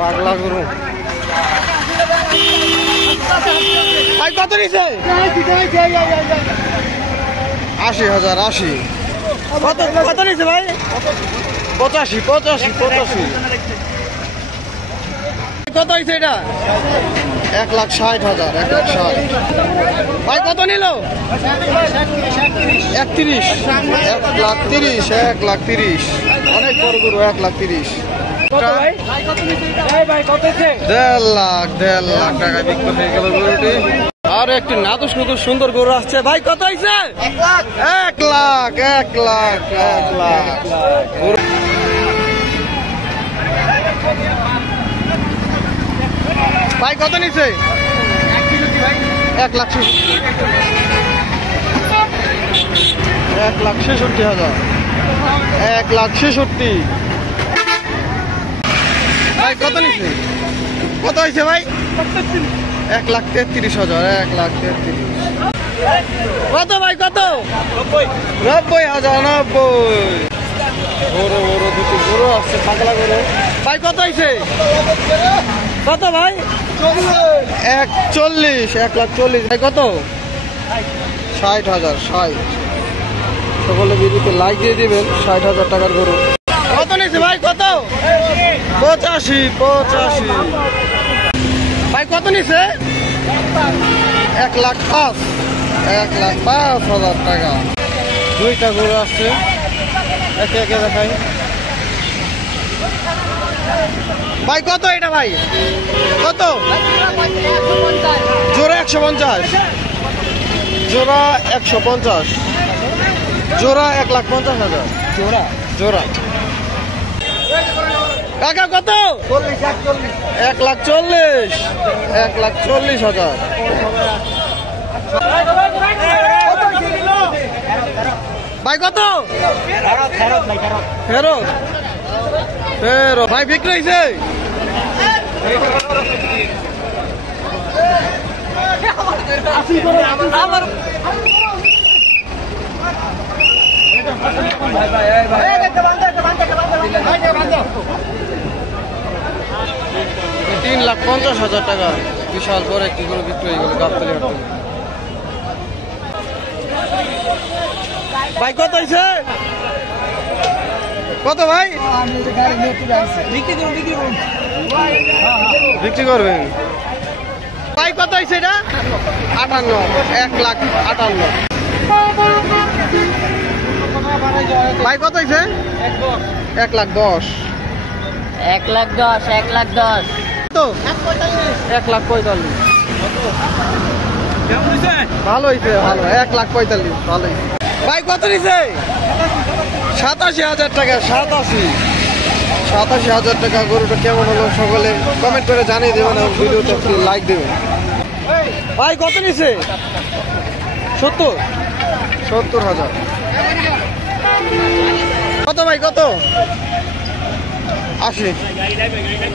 পাগলা গরু ভাই কত নিছে? ৮০,০০০। ৮০ কত কত নিছে ভাই? ৮৫ ৮৫ ৮৫ কত হয়েছে এটা? ১,৬০,০০০। ১,৬০,০০০ ভাই কত নিল? ৩১। ১,৩০,০০০। ১,৩০,০০০ অনেক বড় গরু। ১,৩০,০০০ ১.৫ লাখ টাকা বিক্রি হয়ে গেল গরুটি। আর একটি নাদুস নুদুস সুন্দর গরু আসছে। ভাই কত হয়েছে? ১ লাখ। ১ লাখ। ১ লাখ ভাই কত নিচ্ছে? ১,৬৬,০০০। ১,৬৬,০০০। ১,৬৬,০০০ ভাই কত নিচ্ছে? কত হয়েছে ভাই? ১,৩৩,০০০। ১,৩৩,০০০ কত ভাই? কত? ৯০,০০০। ৯০ বড় বড় দুটি গরু আসছে, পাগলা গরু। ভাই কত হয়েছে? কত ভাই? ১,৪০,০০০। ১,৪০,০০০ ভাই কত? ৬০,০০০। ৬০ সকলে ভিডিওতে লাইক দিয়ে দিবেন। ৬০,০০০ টাকার গরু। কত নিয়েছে ভাই? কত? ৮৫। ৮৫ ভাই কত নিছে? ১,০৫,০০০। ১,০৫,০০০ টাকা। দুইটা গরু আসছে, একে একে দেখাই। ভাই কত এটা ভাই? কত? জোড়া ১৫০। জোড়া ১৫০। জোড়া ১,৫০,০০০। জোড়া জোড়া কাকা কত? ১,৪০,০০০। ১,৪০,০০০। ভাই কত? ফেরত। ফেরত ভাই বিক্রি হয়েছে? $3,50,000 টাকা। বিশাল বড় একটি গরু বিক্রি হয়ে গেল গাবতলী হাট থেকে। ভাই কত হয়েছে? কত ভাই? বিক্রি করবেন ভাই? কত হয়েছে এটা? ৫৮। ১,৫৮,০০০ ভাই কত হয়েছে? ১,১০,০০০। ১,১০,০০০। ১,১০,০০০ তো ১,৪৫,০০০ ভালো হয়েছে। ভালো ১,৪৫,০০০ ভালো হয়েছে। ভাই কত নিছে? ৮৭,০০০ টাকা। ৮৭,০০০ টাকা। গরুটা কেমন হলো সকলে কমেন্ট করে জানিয়ে দেবেন এবং ভিডিওতে একটি লাইক দেবেন। ভাই কত নিছে? ৭০,০০০। কত ভাই? কত? ৮০।